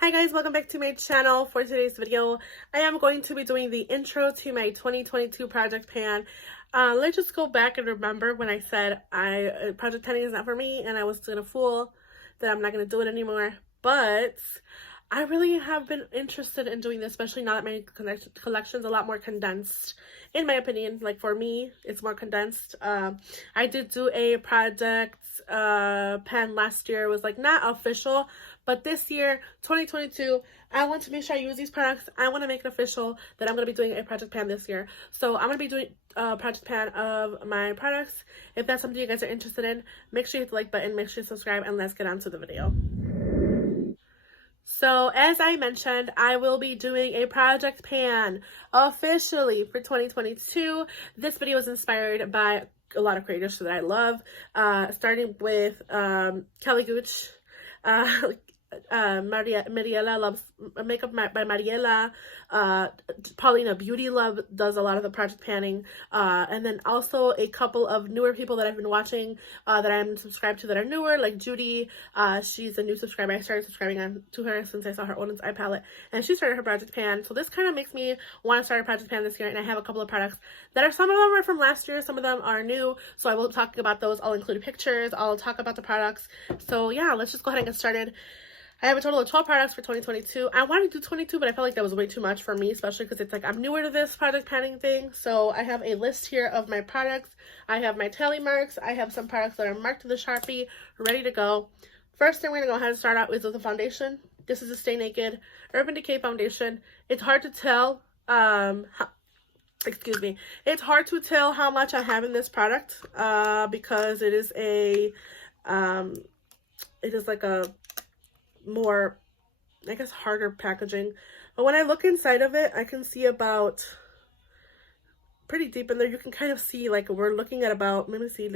Hi guys, welcome back to my channel. For today's video, I am going to be doing the intro to my 2022 project pan. Let's just go back and remember when I said project panning is not for me and I was gonna fool that I'm not gonna do it anymore. But I really have been interested in doing this, especially now that my collection's a lot more condensed. In my opinion, like for me, it's more condensed. I did do a project pan last year. It was like not official, but this year, 2022, I want to make sure I use these products. I want to make it official that I'm going to be doing a project pan this year. So I'm going to be doing a project pan of my products. If that's something you guys are interested in, make sure you hit the like button, make sure you subscribe, and let's get on to the video. So as I mentioned, I will be doing a project pan officially for 2022. This video is inspired by a lot of creators that I love, starting with Kelly Gooch, Mariela loves makeup by Mariela, Paulina Beauty Love does a lot of the project panning, and then also a couple of newer people that I've been watching that I'm subscribed to that are newer, like Judy. She's a new subscriber. I started subscribing to her since I saw her Odin's eye palette, and she started her project pan. So this kind of makes me want to start a project pan this year, and I have a couple of products that are, some of them are from last year, some of them are new, so I will talk about those. I'll include pictures, I'll talk about the products. So yeah, let's just go ahead and get started. I have a total of 12 products for 2022. I wanted to do 22, but I felt like that was way too much for me, especially because it's like I'm newer to this project panning thing. So I have a list here of my products. I have my tally marks. I have some products that are marked with a Sharpie, ready to go. First thing we're going to go ahead and start out with the foundation. This is a Stay Naked Urban Decay foundation. It's hard to tell, it's hard to tell how much I have in this product because it is like a more, I guess, harder packaging, but when I look inside of it, I can see about pretty deep in there. You can kind of see, like, we're looking at about, let me see.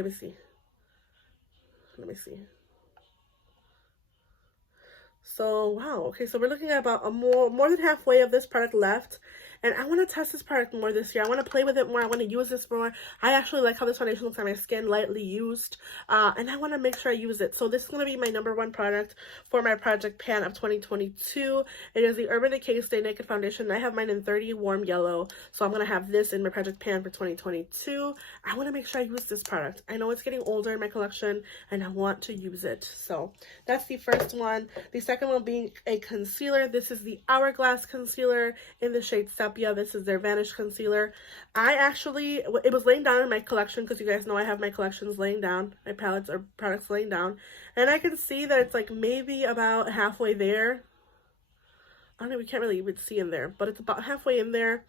So wow, okay, so we're looking at about more than halfway of this product left, and I want to test this product more this year. I want to play with it more. I want to use this more. I actually like how this foundation looks on my skin, lightly used, and I want to make sure I use it. So this is going to be my #1 product for my project pan of 2022. It is the Urban Decay Stay Naked foundation. I have mine in 30 warm yellow, so I'm going to have this in my project pan for 2022. I want to make sure I use this product. I know it's getting older in my collection, and I want to use it. So that's the first one. The second one being a concealer. This is the Hourglass concealer in the shade Sepia. This is their Vanish Concealer. It was laying down in my collection because you guys know I have my collections laying down, my palettes or products laying down, and I can see that it's like maybe about halfway there. I don't know, we can't really even see in there, but it's about halfway in there.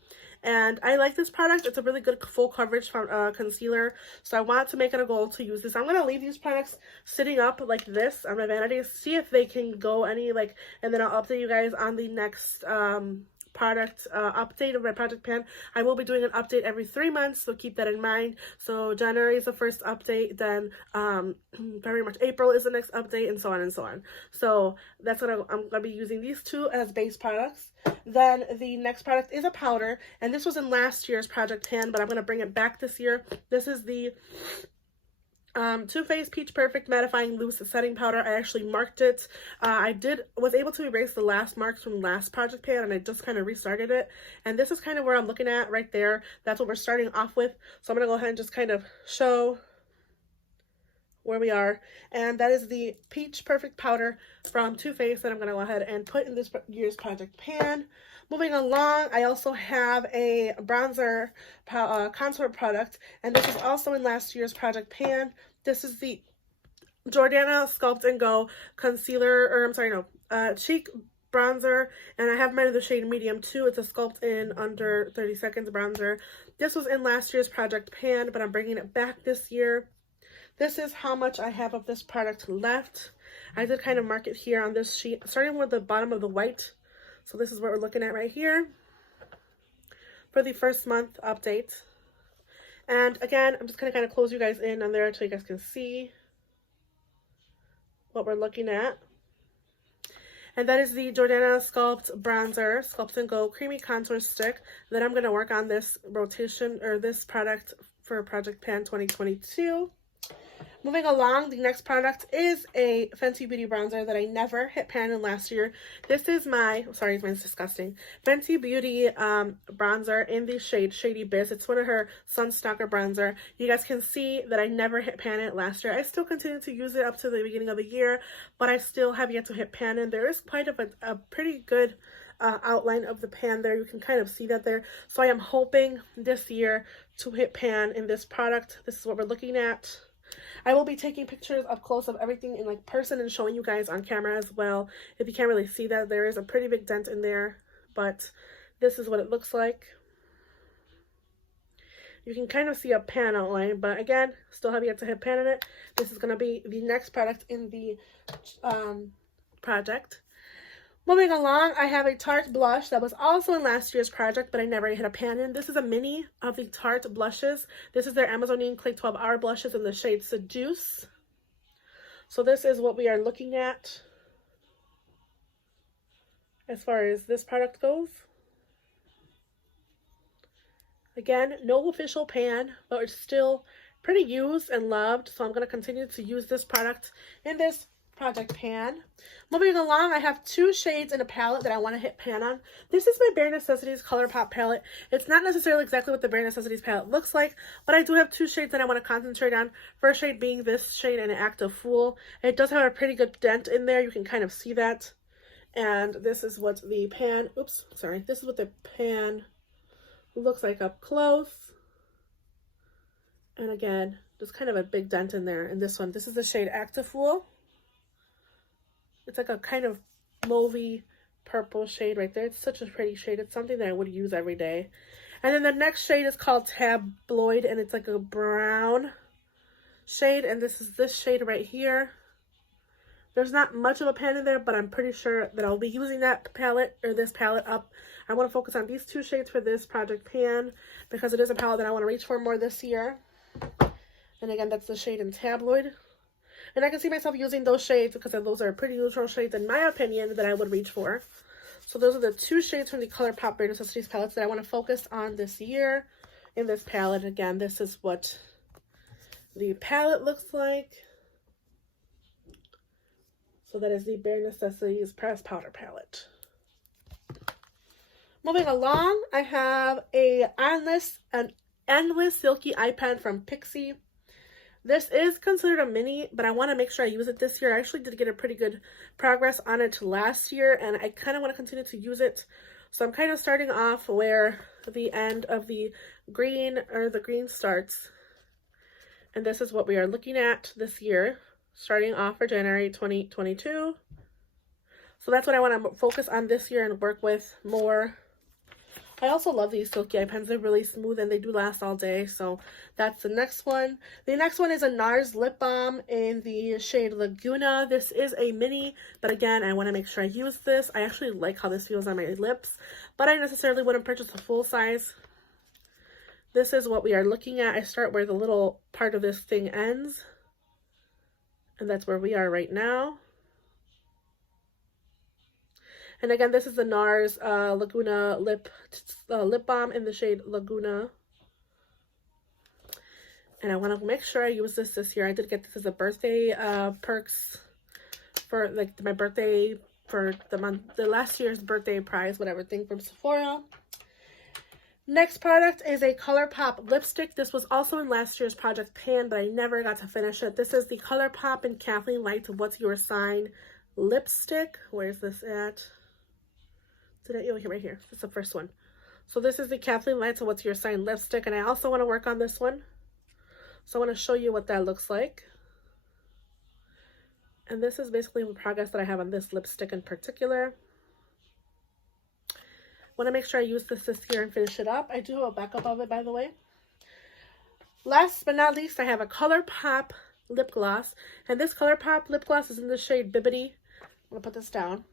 And I like this product. It's a really good full coverage concealer, so I want to make it a goal to use this. I'm going to leave these products sitting up like this on my vanity, see if they can go any, like, and then I'll update you guys on the next product update of my project pan. I will be doing an update every 3 months, so keep that in mind. So January is the first update, then very much April is the next update, and so on and so on. So that's what I'm gonna be using these two as base products. Then the next product is a powder, and this was in last year's project pan, but I'm gonna bring it back this year. This is the Too Faced Peach Perfect Mattifying Loose Setting Powder. I actually marked it. I was able to erase the last marks from last project pan, and I just kind of restarted it. And this is kind of where I'm looking at right there. That's what we're starting off with. So I'm going to go ahead and just kind of show where we are. And that is the Peach Perfect Powder from Too Faced that I'm going to go ahead and put in this year's project pan. Moving along, I also have a bronzer contour product, and this is also in last year's project pan. This is the Jordana Sculpt and Go concealer, or I'm sorry, no, cheek bronzer, and I have mine in the shade medium too. It's a Sculpt in under 30 seconds bronzer. This was in last year's project pan, but I'm bringing it back this year. This is how much I have of this product left. I did kind of mark it here on this sheet, starting with the bottom of the white. So this is what we're looking at right here for the first month update. And again, I'm just going to kind of close you guys in on there so you guys can see what we're looking at. And that is the Jordana Sculpt Bronzer, Sculpt and Go Creamy Contour Stick. Then I'm going to work on this rotation, or this product for Project Pan 2022. Moving along, the next product is a Fenty Beauty bronzer that I never hit pan in last year. This is my, sorry, mine's disgusting, Fenty Beauty bronzer in the shade Shady Biz. It's one of her Sunstalker bronzer. You guys can see that I never hit pan in it last year. I still continue to use it up to the beginning of the year, but I still have yet to hit pan in. There is quite a pretty good outline of the pan there. You can kind of see that there. So I am hoping this year to hit pan in this product. This is what we're looking at. I will be taking pictures up close of everything in like person and showing you guys on camera as well. If you can't really see that, there is a pretty big dent in there, but this is what it looks like. You can kind of see a pan outline, but again, still have yet to hit pan in it. This is going to be the next product in the project. Moving along, I have a Tarte blush that was also in last year's project, but I never hit a pan in. This is a mini of the Tarte blushes. This is their Amazonian Clay 12 Hour blushes in the shade Seduce. So this is what we are looking at as far as this product goes. Again, no official pan, but it's still pretty used and loved. So I'm going to continue to use this product in this project pan. Moving along, I have two shades in a palette that I want to hit pan on. This is my Bare Necessities Colourpop palette. It's not necessarily exactly what the Bare Necessities palette looks like, but I do have two shades that I want to concentrate on. First shade being this shade in Act of Fool. It does have a pretty good dent in there. You can kind of see that. And this is what the pan, this is what the pan looks like up close. And again, there's kind of a big dent in there in this one. This is the shade Act of Fool. It's like a kind of mauvey purple shade right there. It's such a pretty shade. It's something that I would use every day. And then the next shade is called Tabloid, and it's like a brown shade. And this is this shade right here. There's not much of a pan in there, but I'm pretty sure that I'll be using that palette, or this palette up. I want to focus on these two shades for this project pan, because it is a palette that I want to reach for more this year. And again, that's the shade in Tabloid. And I can see myself using those shades because those are pretty neutral shades, in my opinion, that I would reach for. So those are the two shades from the Colourpop Bare Necessities palettes that I want to focus on this year in this palette. Again, this is what the palette looks like. So that is the Bare Necessities Pressed Powder palette. Moving along, I have an Endless Silky Eye Pen from Pixi. This is considered a mini, but I want to make sure I use it this year. I actually did get a pretty good progress on it last year, and I kind of want to continue to use it. So I'm kind of starting off where the end of the green starts. And this is what we are looking at this year, starting off for January 2022. So that's what I want to focus on this year and work with more. I also love these silky eye pens. They're really smooth and they do last all day. So that's the next one. The next one is a Nars lip balm in the shade Laguna. This is a mini, but again, I want to make sure I use this. I actually like how this feels on my lips, but I necessarily wouldn't purchase a full size. This is what we are looking at. I start where the little part of this thing ends, and that's where we are right now. And again, this is the Nars Laguna lip balm in the shade Laguna. And I want to make sure I use this year. I did get this as a birthday perks for like my birthday for the last year's birthday prize, whatever thing, from Sephora. Next product is a Colourpop lipstick. This was also in last year's project pan, but I never got to finish it. This is the Colourpop and Kathleen Lights What's Your Sign lipstick. Where's this at? Right here. This is the first one. So this is the Kathleen Lights What's Your Sign lipstick, and I also want to work on this one. So I want to show you what that looks like. And this is basically the progress that I have on this lipstick in particular. Want to make sure I use this year and finish it up. I do have a backup of it, by the way. Last but not least, I have a Colourpop lip gloss. And this Colourpop lip gloss is in the shade Bibbidi. I'm going to put this down.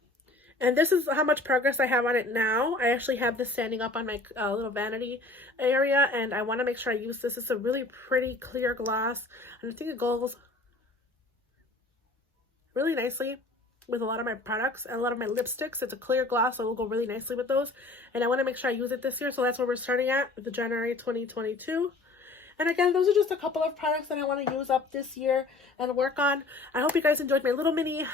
And this is how much progress I have on it now. I actually have this standing up on my little vanity area, and I want to make sure I use this. It's a really pretty clear gloss, and I think it goes really nicely with a lot of my products and a lot of my lipsticks. It's a clear gloss, so it will go really nicely with those. And I want to make sure I use it this year, so that's where we're starting at, the January 2022. And again, those are just a couple of products that I want to use up this year and work on. I hope you guys enjoyed my little mini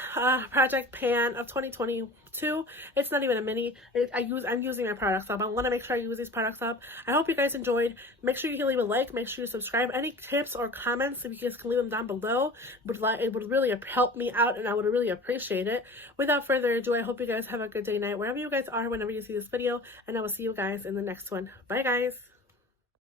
project pan of 2022. It's not even a mini. I'm using my products up. I want to make sure I use these products up. I hope you guys enjoyed. Make sure you leave a like. Make sure you subscribe. Any tips or comments, if you guys can leave them down below, it would really help me out, and I would really appreciate it. Without further ado, I hope you guys have a good day, night, wherever you guys are, whenever you see this video, and I will see you guys in the next one. Bye, guys.